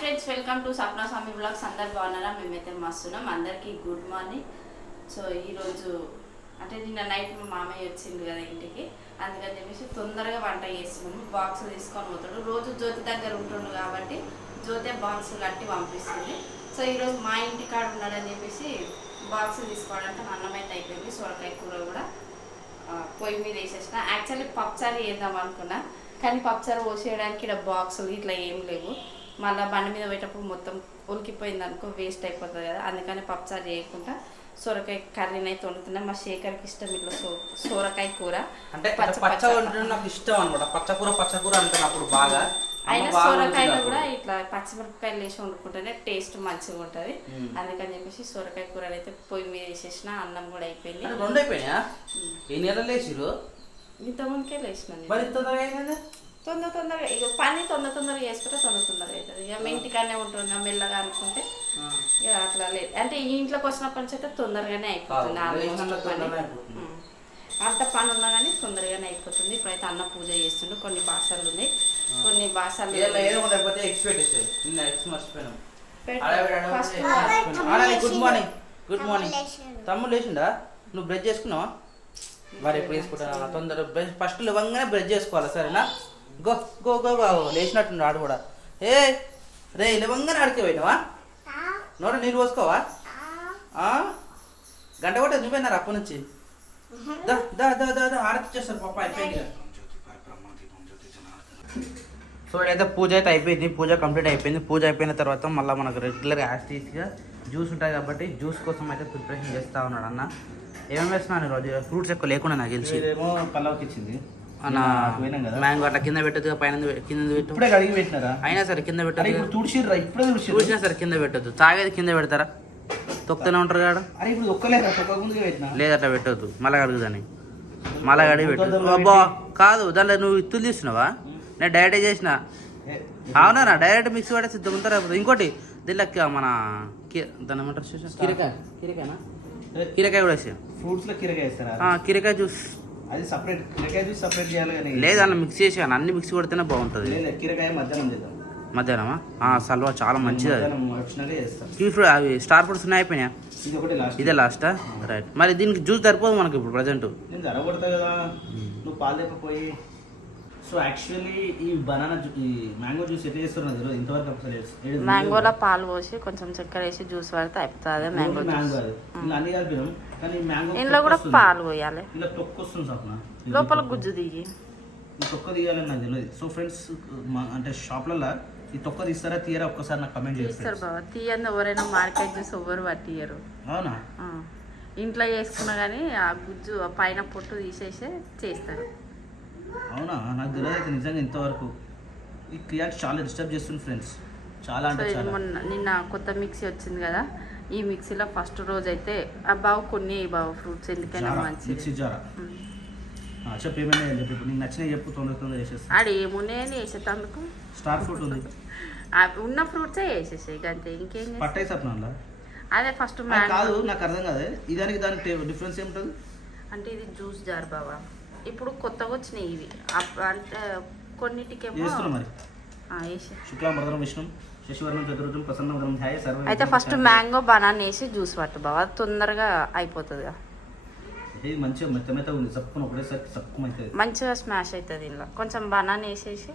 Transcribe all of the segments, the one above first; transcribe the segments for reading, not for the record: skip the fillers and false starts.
Friends, welcome to Sapna Swami blogs. అందరు బాగున్నారా? మేమైతే మస్తున్నాం. అందరికీ గుడ్ మార్నింగ్. సో ఈరోజు అంటే నిన్న నైట్ మా మామయ్య వచ్చింది కదా ఇంటికి, అందుకని చెప్పేసి తొందరగా వంట చేస్తున్నాము. బాక్స్ తీసుకొని పోతాడు. రోజు జ్యోతి దగ్గర ఉంటుండు కాబట్టి జ్యోతే బాక్స్ కట్టి పంపిస్తుంది. సో ఈరోజు మా ఇంటి కాడ ఉన్నాడని చెప్పేసి బాక్స్ తీసుకోవడానికి అన్నం అయితే అయిపోయింది. సొరకాయ కూర కూడా పొయ్యి మీద వేసేసిన. యాక్చువల్లీ పప్పుచారు వేద్దాం అనుకున్నా, కానీ పప్పుచారు పోసేయడానికి ఇక్కడ బాక్సులు ఇట్లా ఏం లేవు. మళ్ళీ బండి మీద పోయేటప్పుడు మొత్తం ఉలికిపోయింది అనుకో, వేస్ట్ అయిపోతుంది కదా. అందుకని పప్పుచారు చేయకుండా సొరకాయ కర్రీని అయితే వండుతున్నా. మా శేఖర్కి ఇష్టం ఇట్లా సొరకాయ కూర. అంటే పచ్చ నాకు ఇష్టం అనమాట. పచ్చకూర అంటే అప్పుడు బాగా అయినా సొరకాయలో కూడా ఇట్లా పచ్చిమిరపకాయలు వేసి వండుకుంటేనే టేస్ట్ మంచిగా ఉంటుంది. అందుకని చెప్పేసి సొరకాయ కూర అయితే పొయ్యి మీద వేసేసిన. అన్నం కూడా అయిపోయింది. రెండు అయిపోయినా ఎన్ని నెలలు వేసిరు? ఇంతకుముందుకే లేచిన. తొందరగా ఇక పని తొందరగా చేసుకుంటే తొందరగా అవుతుంది. ఇక మీ ఇంటికానే ఉంటుంది మెల్లగా అనుకుంటే ఇక అట్లా లేదు. అంటే ఈ ఇంట్లోకి వచ్చినప్పటి నుంచి అయితే తొందరగానే అయిపోతుంది. అంత పని ఉన్నా కానీ తొందరగానే అయిపోతుంది. ఇప్పుడైతే అన్న పూజ చేస్తుండే. కొన్ని బాసాలు ఉన్నాయి, కొన్ని బాసాలు గుడ్ మార్నింగ్. తమ్ముడు లేచిండా? నువ్వు బ్రష్ చేసుకున్నావా? మరి ఎప్పుడు వేసుకుంటా తొందర ఫస్ట్ ఇవ్వగానే బ్రష్ చేసుకోవాలి, సరేనా? గో గో గో గో లేచినట్టుండు ఆడు కూడా. ఏ రే ఇవ్వగానే ఆడికి పోయినావా? నోట నీళ్ళు పోసుకోవా? గంట కూడా నువ్వేనారు అప్పటి నుంచి? దా దా దా దా దా ఆడతిచ్చేస్తారు పాప. అయిపోయింది. సో అయితే పూజ అయితే అయిపోయింది. పూజ కంప్లీట్ అయిపోయింది. పూజ అయిపోయిన తర్వాత మళ్ళీ మనకు రెగ్యులర్గా యాస్టీస్గా జ్యూస్ ఉంటుంది కాబట్టి జ్యూస్ కోసం అయితే ప్రిపరేషన్ చేస్తూ ఉన్నాడు అన్న. ఏమేమి వేస్తున్నాను ఈరోజు? ఫ్రూట్స్ ఎక్కువ లేకుండా నాకు తెలిసి పల్లవకి ఇచ్చింది అన్న. మ్యాంగో అట్లా కింద పెట్టదు, పైన కింద పెట్టు. ఇప్పుడే కడిగి పెట్టినారా? అయినా సరే కింద పెట్టదు. తుడిచిర్రా? ఇప్పుడే తుడిచినా సరే కింద పెట్టద్దు. తాగేది కింద పెడతారా? తొక్కుతూనే ఉంటారు కాడ. అరే ఇప్పుడు ఒక్కలేదా? ముందుగా పెట్టినా లేదు, అట్లా పెట్టద్దు. మళ్ళా కడుగుదాన్ని మళ్ళా కడిగి పెట్టదు. అబ్బా కాదు, దాంట్లో నువ్వు ఇత్తులు తీస్తున్నావా? నేను డైరెక్ట్ చేసిన. అవునా? డైరెక్ట్ మిక్స్ పడే సిద్ధం ఉంటారు. ఇంకోటి దీనిలో మన దాన్ని ఏమంటారు? కీరకాయ కూడా వేసాను. ఫ్రూట్స్ లో కీరకాయ వేస్తారా? కీరకాయ జ్యూస్ అది సపరేట్, కీరకాయ జ్యూస్ సపరేట్ చేయాలి కానీ లేదు, అలా మిక్స్ చేసాను. అన్ని మిక్స్ కొడితేనే బాగుంటుంది. కీరకాయ మధ్యాహ్నం చేద్దాం. మధ్యాహ్నమా? సల్వా చాలా మంచిది. అవి స్టార్ ఫ్రూట్స్ ఉన్నాయి, అయిపోయినాయా? ఇదే లాస్టా? రైట్. మరి దీనికి జ్యూస్ సరిపోదు మనకి ఇప్పుడు ప్రజెంట్. నేను జరగబడతా కదా, నువ్వు పాలు లేకపోయి. సో యాక్చువల్లీ ఈ బనానా ఈ మ్యాంగో జ్యూస్ ఎట్లా చేస్తున్నారు ఇంతవరకు అసలు? మ్యాంగోలో పాలు పోసి కొంచెం చక్కెర వేసి జ్యూస్ పడితే అయిపోతుంది. మ్యాంగో ఇలా అన్ని కలిపినాం, కానీ మ్యాంగో ఇంట్లో కూడా పాలు పోయాలి. ఇలా తొక్కు వస్తుంది సప్న, లోపల గుజ్జు దిగి ఈ తొక్క తీయాలని నాకు తెలియదు. సో ఫ్రెండ్స్, అంటే షాప్లలో ఈ తొక్క తీస్తారా తీయరా ఒక్కసారి నాకు కమెంట్ చేస్తారు బాబా. తీయండి, ఎవరైనా మార్కెట్ జ్యూస్ ఎవరు పట్టియరు. అవునా? ఇంట్లో చేసుకున్నా కానీ ఆ గుజ్జు పైన పొట్టు తీసేసి చేస్తారు. అవునా? నాకు తెలియదు అయితే నిజంగా ఇంతవరకు. ఈ క్రియాట్ చాలా డిస్టర్బ్ చేస్తుంది ఫ్రెండ్స్, చాలా అంటే చాలా. నిన్న కొత్త మిక్సీ వచ్చింది కదా, ఈ మిక్సీలో ఫస్ట్ రోజు అయితే బావు కొన్ని బావు ఫ్రూట్స్ ఎందుకైనా మంచి మిక్సీ జారా. చెప్పు ఏమైనా చెప్పు, ఇప్పుడు నీకు నచ్చినవి చెప్పు, తొందరగా వేసేస్తా. ఆడ ఏమున్నాయని వేసేటందుకు స్టార్ ఫ్రూట్ ఉంది, ఉన్న ఫ్రూట్సే వేసేసాయి అంతే. ఇంకేం పట్టాయి సప్న? అదే ఫస్ట్ కాదు, నాకు అర్థం కాదు దానికి డిఫరెన్స్ ఏముంటుంది అంటే. ఇది జ్యూస్ జార్ బావా, ఇప్పుడు కొత్తగా వచ్చినాయి ఇవి. అంటే కొన్నిటికేమో మరి శుక్లాంబరధరం విష్ణు శశివర్ణం చతుర్థం ప్రసన్నవదనం ధ్యాయ సర్వ. అయితే ఫస్ట్ మ్యాంగో బనానా వేసి జ్యూస్ పట్టు బావా, తొందరగా అయిపోతుంది. ఇది మంచిగా మెత్తమెత్తగా ఉంది, చప్పున ఒకటేసారి చప్పున అవుతుంది, మంచిగా స్మాష్ అవుతుంది. ఇంట్లో కొంచెం బనానా వేసేసి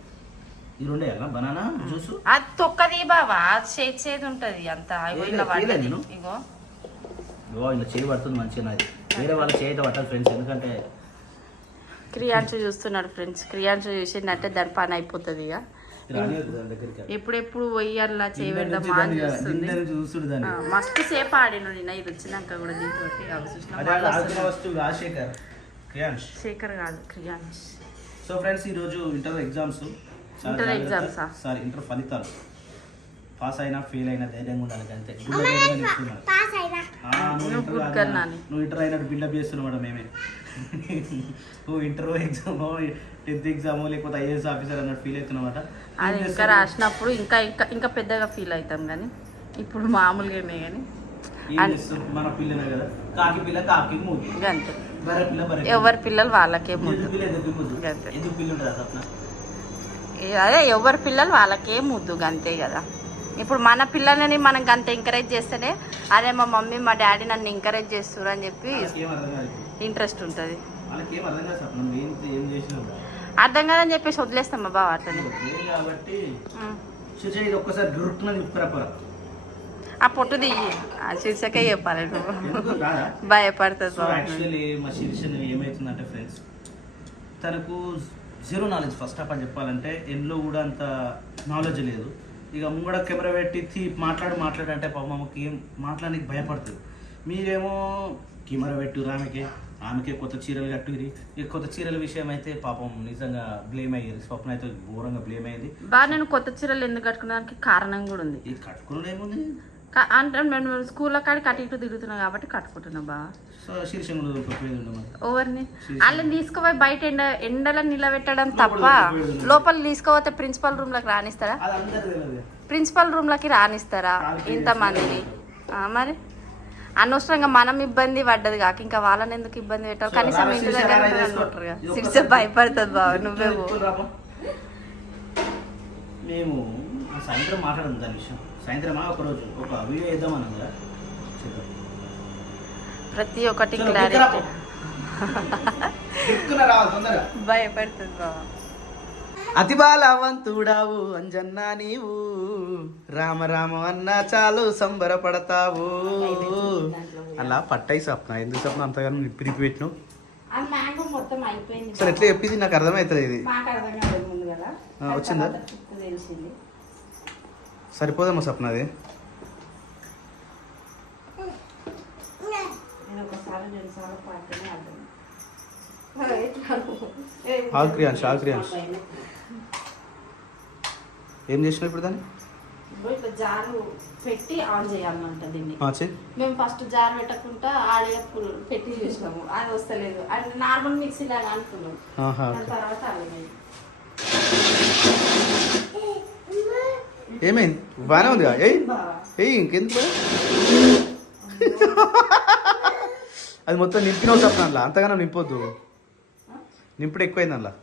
ఈ రెండే అలా బనానా జ్యూస్. అది తొక్కది బావా, చేది ఉంటుంది అంతా. ఇగో ఇలా చేయి పడుతుంది మంచిగా. నాది వేరే వాళ్ళ చేయి పట్టాలి ఫ్రెండ్స్, ఎందుకంటే క్రియాంశు చూస్తున్నాడు ఫ్రెండ్స్. క్రియాంశు చూసిందంటే దాని పని అయిపోతుంది. ఇక ఎప్పుడెప్పుడు పోయి అలా చేయబెడదామా అని చూస్తుంది. మస్తు సేపు ఆడిను నిన్న, ఇది వచ్చినాక కూడా దీంతో. శేఖర్ కాదు, క్రియాంశ్. సో ఫ్రెండ్స్, ఈరోజు ఇంటర్ ఎగ్జామ్స్ సారీ ఇంటర్ ఫలితాలు. పాస్ అయినా ఫెయిల్ అయినా ధైర్యంగా ఉండాలి అంతే. నువ్వు ఇంటర్ అయినట్టు బిల్డప్ చేస్తున్నావు మేమే. నువ్వు ఇంటర్ ఎగ్జామ్, 10th ఎగ్జామ్ లేకపోతే ఐఏఎస్ ఆఫీసర్ అన్నట్టు ఫీల్ అవుతున్నామాట. అది ఇంకా రాసినప్పుడు ఇంకా ఇంకా ఇంకా పెద్దగా ఫీల్ అవుతాం, కానీ ఇప్పుడు మామూలుగానే. కానీ మన పిల్లనే కదా, కాకి పిల్ల కాకి మూడు అంతే. ఎవరి పిల్లలు వాళ్ళకే ముద్దు. అదే ఎవరి పిల్లలు వాళ్ళకే ముద్దు అంతే కదా. ఇప్పుడు మన పిల్లలని మనకి అంత ఎంకరేజ్ చేస్తేనే అదే మా మమ్మీ మా డాడీ నన్ను ఎంకరేజ్ చేస్తున్నారు అని చెప్పి ఏం అర్థం కాదు ఇంట్రెస్ట్ ఉంటుంది. వాళ్ళకి ఏం అర్థం కాదు సప్నం ఏం చేసినా అర్థం కాదని చెప్పేసి వదిలేస్తాం మా బావ అట్లనే. కాబట్టి శిరీష ఇది ఒక్కసారి గురుకున్న తిప్పురా ఆ పొట్టు దిగి ఆ శీర్షకే చెప్పాలి నువ్వు. ఎందుకు రాదా? భయపడుతుంది సో యాక్చువల్లీ మా శిరీష ఏమవుతుందంటే ఫ్రెండ్స్, తనకు zero knowledge first of all చెప్పాలంటే. ఎందులో కూడా అంత నాలెడ్జ్ లేదు. ఇక ముంగడ కెమెరా పెట్టి మాట్లాడంటే పాపం ఆమెకి ఏం మాట్లాడడానికి భయపడుతుంది. మీరేమో కెమెరా పెట్టు ఆమెకే కొత్త చీరలు కట్టుకురి. ఇక కొత్త చీరల విషయం అయితే పాపం నిజంగా బ్లేమ్ అయ్యేది. స్వప్న అయితే ఘోరంగా బ్లేమ్ అయ్యింది. బాగా నేను కొత్త చీరలు ఎందుకు కట్టుకున్నానికి కారణం కూడా ఉంది. ఈ కట్టుకున్నది ఏముంది అంటే నేను స్కూల్లో కాడికి అటు ఇటు తిరుగుతున్నా కాబట్టి కట్టుకుంటున్నా బాగా. సో శీర్ష ఓవర్ని వాళ్ళని తీసుకుపోయి బయట ఎండలో నిలబెట్టడం తప్ప లోపల తీసుకుపోతే ప్రిన్సిపల్ రూమ్లోకి రానిస్తారా? ప్రిన్సిపల్ రూమ్లోకి రానిస్తారా ఇంతమందిని? మరి అనవసరంగా మనం ఇబ్బంది పడ్డది కాక ఇంకా వాళ్ళని ఎందుకు ఇబ్బంది పెట్టాలి? కనీసం ఇంటి దగ్గర ఉంటారుగా. శిక్ష భయపడుతుంది బాబు. నువ్వే మేము సాయంత్రం మాట్లాడదాం దాని విషయం. సాయంత్రమా ఒకరోజు ఒక వీడియో వేద్దామన్నా కదా, ప్రతి ఒక్కటి క్లారిటీ భయపడుతుంది బాబా. అతి బాలవంతుడావు అంజన్నా నీవు, రామ రామ అన్నా చాలు సంబరపడతావు. అలా పట్టాయి సప్న. ఎందుకు సప్న అంతగానో నిప్పి పెట్టినావు? సరే ఎట్లా చెప్పింది నాకు అర్థమవుతుంది. ఇది వచ్చిందా? సరిపోదమ్మా సప్న అది. ఆక్రియాన్స్ ఏం చేసినావు ఇప్పుడు దాన్ని? ఇట్లా జారు పెట్టి ఆన్ చేయాలన్నమాట దీన్ని. మేము ఫస్ట్ జారు పెట్టకుండా ఆడే పెట్టి చూసినాము, అది వస్తలేదు. అంటే నార్మల్ మిక్సీ లాగా అనుకున్నాం. తర్వాత ఏమైంది? బాగానే ఉంది. ఇంకెందుకు అది మొత్తం నింపినావు సప్న. అందులో అంతగానో నింపొద్దు. నింపుడు ఎక్కువైంది అందులో.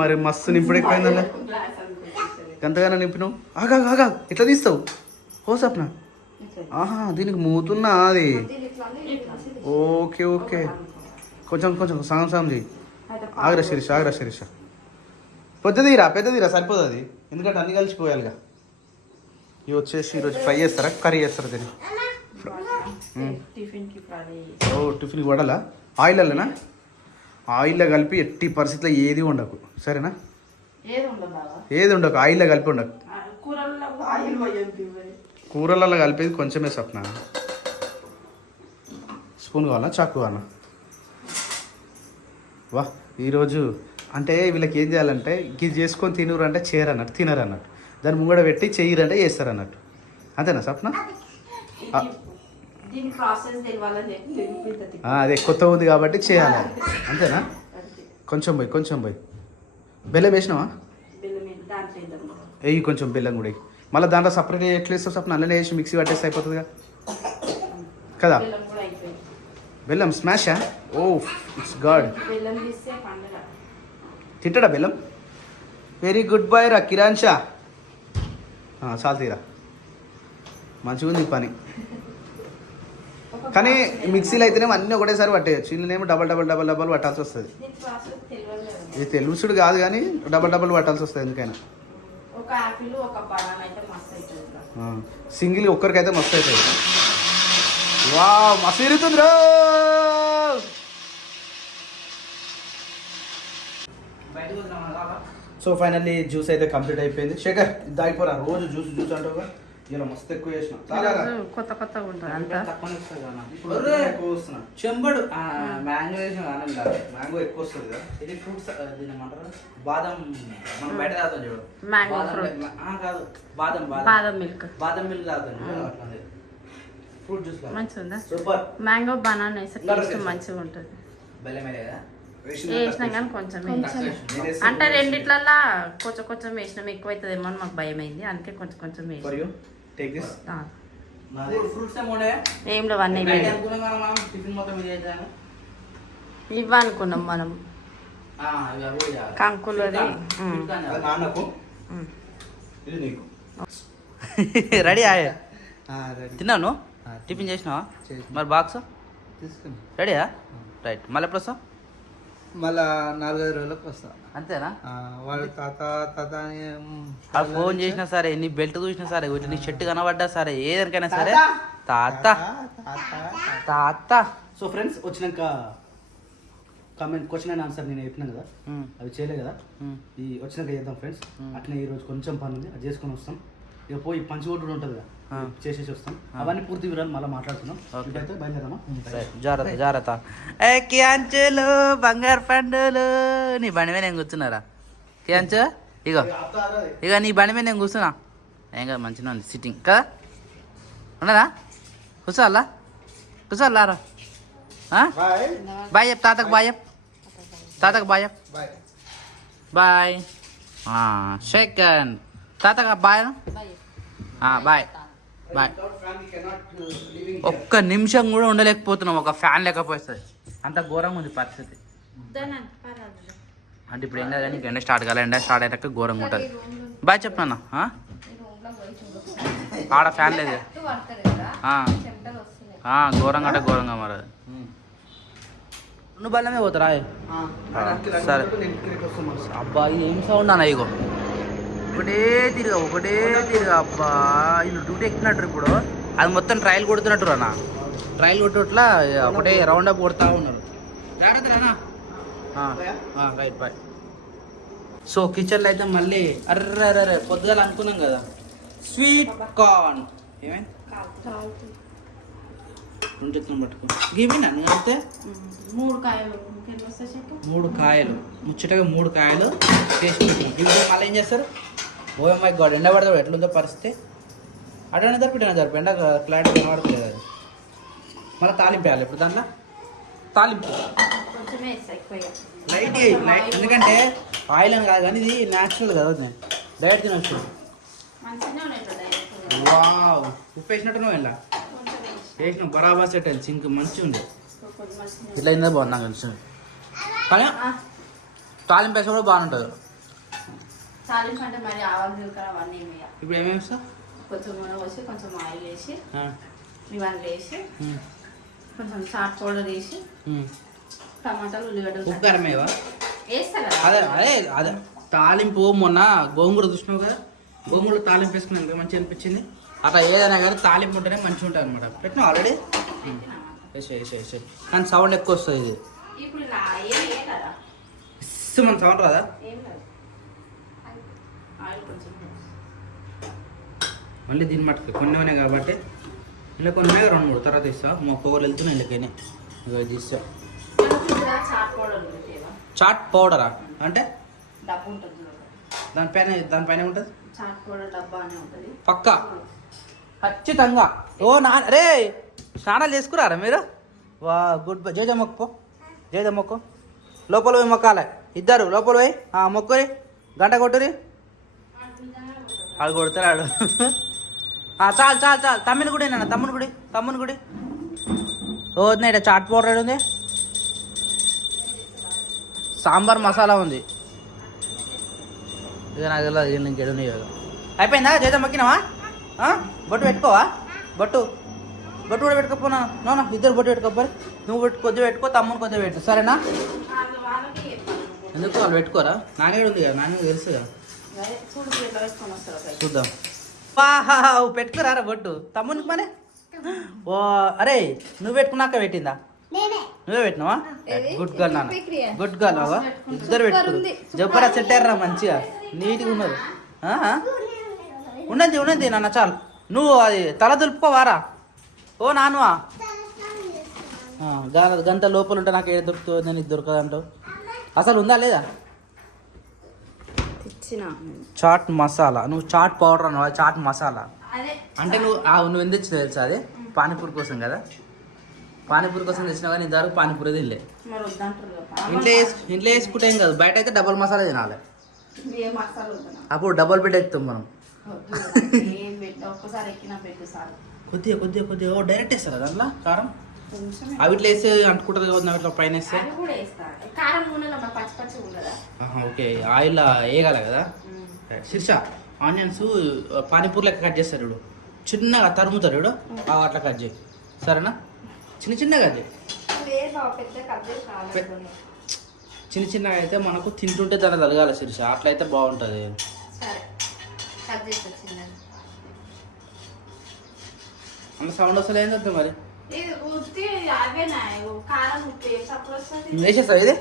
మరి మస్తు నింపుడు ఎక్కువైంది అందులో. ఎంతగానో నింపినావు. ఆగా ఎట్లా తీస్తావు? ఓ సప్న. దీనికి మూతున్నా అది. ఓకే కొంచెం సగం చేయి. ఆగరా శిరీష పెద్దదిరా సరిపోదు అది. ఎందుకంటే అన్ని కలిసిపోయాలిగా. ఇవి వచ్చేసి ఈరోజు ఫ్రై చేస్తారా కర్రీ చేస్తారా దీన్ని? టిఫిన్కి వడలా? ఆయిల్లోనా? ఆయిల్లో కలిపి ఎట్టి పరిస్థితిలో ఏది ఉండకు, సరేనా? ఏది ఉండకు, ఆయిల్లో కలిపి ఉండకు. కూరలలో కలిపేది కొంచెమే సప్న. స్పూన్ కావాలా చాకు కావాలా? వా ఈరోజు అంటే వీళ్ళకి ఏం చేయాలంటే ఇది చేసుకొని తినరు అంటే తినరు అన్నట్టు. దాన్ని ముంగడ పెట్టి చెయ్యరంటే చేస్తారు అన్నట్టు. అంతేనా సప్న? అదే కొత్త ఉంది కాబట్టి చేయాలి. అంతేనా? కొంచెం పోయి బెల్లం వేసినావా? వేయి కొంచెం బెల్లం కూడా. మళ్ళీ దాంట్లో సపరేట్ ఎట్లా వేస్తావు సప్న? అల్లనే వేసి మిక్సీ పట్టేస్తే అయిపోతుందిగా కదా. బెల్లం స్మాషా? Oh it's God. తింటాడా బెల్లం? వెరీ గుడ్ బాయ్ రా కిరాన్షా. చాలు తీరా. మంచిగా ఉంది పని. కానీ మిక్సీలో అయితేనేమో అన్నీ ఒకటేసారి పట్టేయచ్చు. ఇల్లునేమో డబల్ పట్టాల్సి వస్తుంది. ఇది తెలుసుడు కాదు కానీ డబల్ పట్టాల్సి వస్తుంది ఎందుకైనా. సింగిల్ ఒక్కరికైతే మస్తు అవుతుంది. వా మస్తు ఇరుగుతుంది రో. సో ఫైనల్లీ జ్యూస్ అయితే కంప్లీట్ అయిపోయింది. శేఖర్ దాగిపోరా, రోజు జ్యూస్ అంటావుగా. ఇలా మస్తు ఎక్కువ చేసిన కొత్తగా ఉంటుంది అంతా. చెంబడు మ్యాంగో వేసిన మ్యాంగో ఎక్కువ వస్తుంది కదా. ఇది ఫ్రూట్స్ దీని ఏమంటారు? బాదం. మనం బయట తాగుతాం చూడు. మ్యాంగో కాదు, బాదం మిల్క్ తాగుతాం. ఫ్రూట్ జ్యూస్ మంచిగా సూపర్. మ్యాంగో బనానా టేస్ట్ మంచిగా ఉంటుంది. బెల్లమే కదా వేసినాం కానీ కొంచెం అంటే రెండిట్లల్లా కొంచెం వేసినాం. ఎక్కువ అవుతుందేమో అని మాకు భయం అయింది, అందుకే కొంచెం వేసినాం. ఏం లేవు అన్నీ ఇవ్వనుకున్నాం మనం. కంకులు రెడీ ఆయే రెడీ తిన్నాను టిఫిన్ చేసినావా మరి బాక్స్ తీసుకుని రెడీయా రైట్ మళ్ళీ ఎప్పుడు వస్తావు మళ్ళా 4-5 రోజులకు వస్తా అంతేనా వాడు తాత తాత అని ఆ ఫోన్ చేసినా సరే నీ బెల్ట్ చూసినా సరే నీ షర్ట్ కనబడ్డా సరే ఏదనికైనా సరే తాత తాత. సో ఫ్రెండ్స్ వచ్చినాక కామెంట్ క్వశ్చన్ అండ్ ఆన్సర్ నేను చెప్పినాను కదా అవి చేయలే కదా ఈ వచ్చినాక చేద్దాం ఫ్రెండ్స్. అట్లనే ఈరోజు కొంచెం పని ఉంది అది చేసుకొని వస్తాం. ఇక పోయి పంచిగొడ్డు ఉంటుంది కదా చేసేసి వస్తాం. అవన్నీ పూర్తి వివరాలు మళ్ళీ మాట్లాడుతున్నాం. ఇప్పుడైతే బయలుదేరమా జాగ్రత్త జాగ్రత్త. ఏ కియాంచులు బంగారు పండులు నీ బండి మీద నేను కూర్చున్నారా కియాంచు ఇగో ఇక నీ బండి మీద నేను కూర్చున్నా ఏం కదా మంచిగా ఉంది సిట్టింగ్ కదా ఉన్నదా కూర్చోవాలా కూర్చోవాలారా బాయ్ చెప్ తాతకు బాయ్ చెప్ తాతకు బాయ్ చెప్ బాయ్ సెకండ్ తాతకు బాయ్ బాయ్ బాయ్. ఒక్క నిమిషం కూడా ఉండలేకపోతున్నాం ఒక ఫ్యాన్ లేకపోతే అంత ఘోరంగా ఉంది పరిస్థితి. అంటే ఇప్పుడు ఏం కాదు కానీ ఎండ స్టార్ట్ కాలే ఎండ స్టార్ట్ అయ్యాక ఘోరంగా ఉంటుంది. బాయ్ చెప్తాను ఆడ ఫ్యాన్ లేదు ఘోరంగా అంటే ఘోరంగా మరి నువ్వు బల్లమే పోతారా సరే అబ్బా ఇది ఏం సౌండ్ అన్న ఇగో ఒకటే తిరిగా అబ్బా వీళ్ళు డ్యూటీ ఎక్కుతున్నట్టు ఇప్పుడు అది మొత్తం ట్రయల్ కొడుతున్నట్టు అన్న ట్రయల్ కొట్టుట్లా ఒకటే రౌండ్ అప్ కొడతా ఉన్నారు. Right bye. సో కిచెన్లో అయితే మళ్ళీ అర్రే పొద్దుగాల అనుకున్నాం కదా స్వీట్ కార్న్ ఏమైంది పట్టుకో గివి నన్ను అయితే 3 కాయలు ముచ్చటగా 3 కాయలు చేసి పెట్టినాం. ఇప్పుడు మళ్ళీ ఏం చేస్తారు ఓ మై గాడ్ ఎండ పడతాడు ఎట్లుందో పరిస్థితి అటైనా జరిపి ఎండ క్లారిటీ కనబడలేదు అది. మళ్ళీ తాలింపు వేయాలి ఇప్పుడు దాంట్లో తాలింపు లైట్ ఎందుకంటే ఆయిల్ అని కాదు కానీ ఇది న్యాచురల్ కదా నేను డైరెక్ట్ తినొచ్చు. వావ్ ఉప్పు వేసినట్టు నువ్వు ఇలా వేసిన బరాబర్ సెట్ అయింది సింక్ మంచిగా ఉంది ఇట్లా అయిందా బాగుంది నాకు తెలిసి కానీ తాలింపు వేసి కూడా బాగుంటుంది. ఇప్పుడు ఏమేమి వేస్తా కొంచెం నూనె పోసి కొంచెం ఆయిల్ వేసి ఇవన్నీ వేసి కొంచెం చాట్ పౌడర్ వేసి టమాటాలు ఉల్లిగడ్డలు ఉప్పు కారమేవా వేస్తా కదా అదే తాలింపు మొన్న గోంగూర చూసినావు కదా గోంగూర తాలింపు వేసుకున్నాను మంచిగా అనిపించింది. అట్లా ఏదైనా కానీ తాలింపు ఉంటేనే మంచిగా ఉంటుంది అనమాట. పెట్టినా ఆల్రెడీ వేసే కానీ సౌండ్ ఎక్కువ వస్తుంది ఇది ఇప్పుడు ఏం కదా మన సౌండ్ రాదా ఏం లేదు ఆయిల్ కొంచెం మళ్ళీ దీని మట్టుకు కొన్ని ఉన్నాయి కాబట్టి ఇలా కొన్ని ఉన్నాయి 2-3 తర్వాత ఇస్తా మా పొగలు వెళ్తున్నాయి ఇళ్ళకైనా ఇక తీస్తా. చాట్ పౌడరా అంటే డబ్బు ఉంటుంది దానిపైన ఉంటుంది చాట్ పౌడర్ డబ్బా అనే ఉంటుంది పక్కా ఖచ్చితంగా. ఓ రే స్నానాలు చేసుకురారా మీరు వా గుడ్ బై. జేజ మొక్కు లోపల పోయి మొక్కాలి ఇద్దరు లోపల పోయి మొక్కురి గంట కొట్టురి ఆడు కొడతాడు చాలు తమ్ముని గుడి నాన్న తమ్ముని గుడి ఓ ఇక్కడ చాట్ పౌడర్ ఉంది సాంబార్ మసాలా ఉంది ఇక నాకు తెలియదు ఇక ఇంకెడు కదా అయిపోయిందా చేద్దా మొక్కినావా బొట్టు పెట్టుకోవా బొట్టు కూడా పెట్టుకోపోనా నో ఇద్దరు బొట్టు పెట్టుకోపోయి నువ్వు కొద్దిగా పెట్టుకో తమ్ముని కొద్దిగా పెట్టు సరేనా. ఎందుకు వాళ్ళు పెట్టుకోరా నాన్నగడ ఉంది కదా నాన్న తెలుసు కదా చూద్దాం. పెట్టుకురా బొట్టు తమ్మునికి మరి ఓ అరే నువ్వు పెట్టుకున్నాక పెట్టిందా నువ్వే పెట్టినావా గుడ్ గర్ల్ నాన్న గుడ్ గర్ల్ అవా ఇద్దరు పెట్టుకో జబ్బరా సెట్ అయ్యారా మంచిగా నీట్గా ఉన్నారు ఉన్నది నాన్న చాలు నువ్వు అది తల దులుపుకోవారా ఓ నానువా గంట లోపల ఉంటే నాకు ఏది దొరుకుతుంది నేను ఇది దొరకదంటావు అసలు ఉందా లేదా చాట్ మసాలా నువ్వు చాట్ పౌడర్ అన్నావా చాట్ మసాలా అంటే నువ్వు ఎందుకు తెచ్చినావు తెలుసా అది పానీపూరి కోసం కదా పానీపూరి కోసం తెచ్చినావు కానీ ఇంతవరకు పానీపూరి తినలే ఇంట్లో వేసుకుంటే ఏం కాదు బయట అయితే డబల్ మసాలా తినాలి అప్పుడు డబల్ బెడ్ ఎక్కుతాం మనం కొద్దిగా డైరెక్ట్ వేస్తారా దాంట్లో కారం అవిట్లో వేస్తే అంటుకుంటుంది కదా అవిట్లో పైన వేస్తే ఓకే ఆయిల్ వేయగల కదా శిర్ష ఆనియన్స్ పానీపూరి లెక్క కట్ చేస్తారు ఇప్పుడు చిన్నగా తరుముతారు ఇప్పుడు అట్లా కట్ చేయి సరేనా చిన్న చిన్నగా కట్ చేయి చిన్న చిన్నగా అయితే మనకు తింటుంటే దాన్ని తలగాలి శిరీష అట్లా అయితే బాగుంటుంది అంత సౌండ్ వస్తలే ఏం చేద్దాం మరి వేసేస్తా ఇది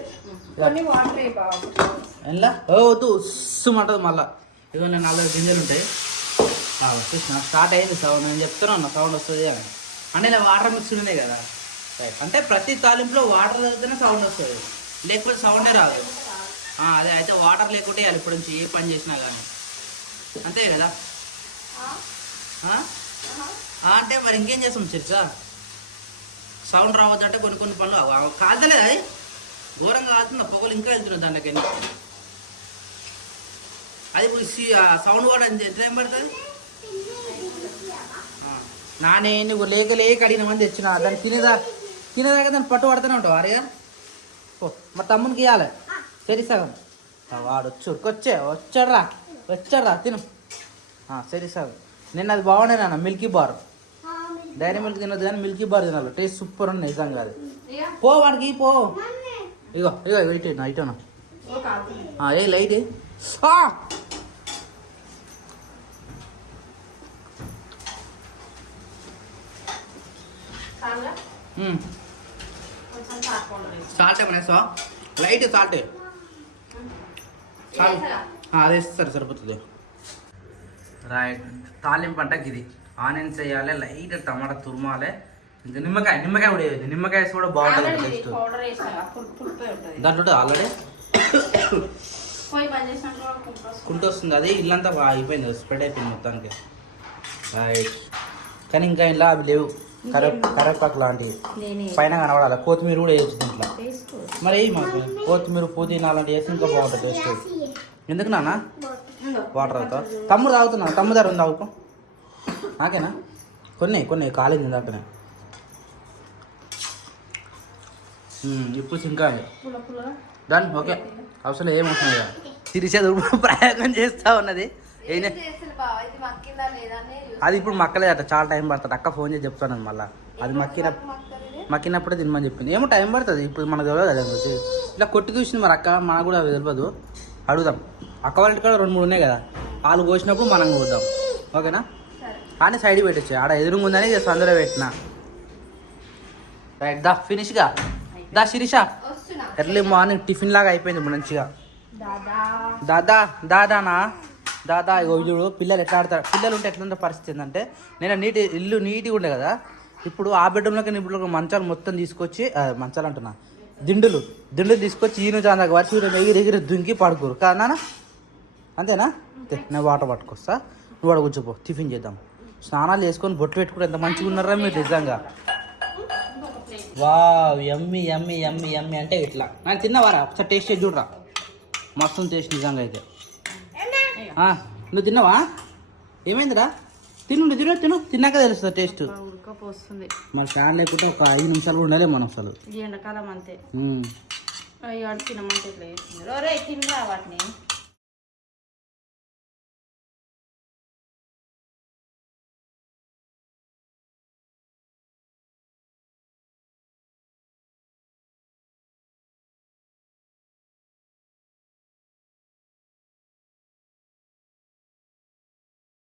ఎలా వద్దు ఉస్సుమంటది మళ్ళా ఇదిగో నేను 4 గింజలు ఉంటాయి చూసిన స్టార్ట్ అయింది సౌండ్ నేను చెప్తాను అన్న సౌండ్ వస్తుంది అని అంటే ఇలా వాటర్ మిక్స్ ఉన్నాయి కదా రైట్ అంటే ప్రతి తాలింపులో వాటర్ తగ్గితేనే సౌండ్ వస్తుంది లేకపోతే సౌండే రాదు అదే అయితే వాటర్ లేకుంటే వేయాలి ఇప్పటి నుంచి ఏ పని చేసినా కానీ అంతే కదా అంటే మరి ఇంకేం చేస్తాం చర్చా సౌండ్ రావద్దంటే కొన్ని పనులు కాదలేదు అది ఘోరంగా కాదుతుంది పొగలు ఇంకా వెళ్తున్నాయి దాంట్లోకి అది ఇప్పుడు సౌండ్ కూడా ఎంత ఏం పడుతుంది నానే నువ్వు లేక అడిగిన మంది తెచ్చిన దాన్ని తినేదాకా దాన్ని పట్టు పడుతూనే ఉంటావు అరేగా ఓ మా తమ్మునికి ఇవ్వాలి సరి సగం వాడు వచ్చాడ్రా తిను సరి సగం నిన్న అది బాగుండే నాన్న మిల్కీ బార్ డైరీ మిల్క్ తినదు కానీ మిల్కీ బార్ తినాలి టేస్ట్ సూపర్ ఉంది నిజంగా అది పో వాడికి పో ఇగో వెయిట్ అయినా ఏ లైట్ సాల్ట్ ఏమన్నా వేస్తావా లైట్ సాల్ట్ అదే ఇస్తారు సరిపోతుంది రైట్ తాలింపు అంటే ఇది ఆనియన్స్ వేయాలి లైట్ టమాటా తురుమాలి ఇంకా నిమ్మకాయ కూడా వేయదు నిమ్మకాయ వేసి కూడా బాగుంటుంది టేస్ట్ దాంట్లో ఆల్రెడీ కుంట వస్తుంది అది ఇల్లంతా అయిపోయింది స్ప్రెడ్ అయిపోయింది మొత్తానికి రైట్ కానీ ఇంకా ఇలా అవి లేవు కరేపాకు లాంటివి పైన కనబడాలి కొత్తిమీర కూడా వేయచ్చు దీంట్లో మరి మాకు కొత్తిమీర పుదీనా అలాంటివి వేసి ఇంకా బాగుంటుంది టేస్ట్ ఎందుకు నాన్న వాటర్ అవుతావు తమ్ముడు తాగుతున్నా తమ్ముడు దగ్గర ఉంది తాగుకో నాకేనా కొన్ని కాలేదు ఇందాకనే ఇప్పుడు ఇంకా దాని ఓకే అవసరం ఏమవుతుంది కదా తిరిచేది ప్రయోగం చేస్తూ ఉన్నది అది ఇప్పుడు మక్కలేదట చాలా టైం పడుతుంది అక్క ఫోన్ చేసి చెప్తాను మళ్ళీ అది మక్కినప్పుడే తినమని చెప్పింది ఏమో టైం పడుతుంది ఇప్పుడు మనకు తెలియదు కదా వచ్చి ఇట్లా కొట్టి చూసింది మరి అక్క మనకు కూడా తెలియదు అడుగుదాం అక్క వాళ్ళ ఇంటి కూడా 2-3 ఉన్నాయి కదా వాళ్ళు కోసినప్పుడు మనం కోద్దాం ఓకేనా కానీ సైడ్ పెట్టచ్చు ఆడ ఎదురుగా ఉందని సందులో పెట్టిన రైట్ దా ఫినిష్గా దా శిరీష ఎర్లీ మార్నింగ్ టిఫిన్ లాగా అయిపోయింది మంచిగా దాదా చూడు పిల్లలు ఎట్లా ఆడతారు పిల్లలు ఉంటే ఎట్లుంటే పరిస్థితి ఏంటంటే నేను ఇల్లు నీట్గా ఉండే కదా ఇప్పుడు ఆ బెడ్రూమ్లోకి ఇప్పుడు మంచాలు మొత్తం తీసుకొచ్చి మంచాలు అంటున్నా దిండులు తీసుకొచ్చి ఈను చాందాక వరిసి ఎగిరి దుంకి పడుకోరు కాదా అంతేనా నేను వాటర్ పట్టుకొస్తా నువ్వు వాడు కూర్చోపో టిఫిన్ చేద్దాం స్నానాలు చేసుకొని బొట్లు పెట్టుకుంటే ఎంత మంచిగా ఉన్నారా మీరు నిజంగా వావ్ యమ్మీ యమ్మీ యమ్మీ యమ్మీ అంటే ఇట్లా నేను తిన్నవారా ఒకసారి టేస్ట్ చేసి చూడరా మస్తు టేస్ట్ నిజంగా అయితే నువ్వు తిన్నావా ఏమైందిరా తిను తిన్నాక తెలుస్తుంది టేస్ట్ మరి ఫ్యాన్ లేకుంటే ఒక 5 నిమిషాలు కూడా ఉండలే మనం అసలు ఎండాకాలం అంతే తినమంటే ఇట్లా తినరా వాటిని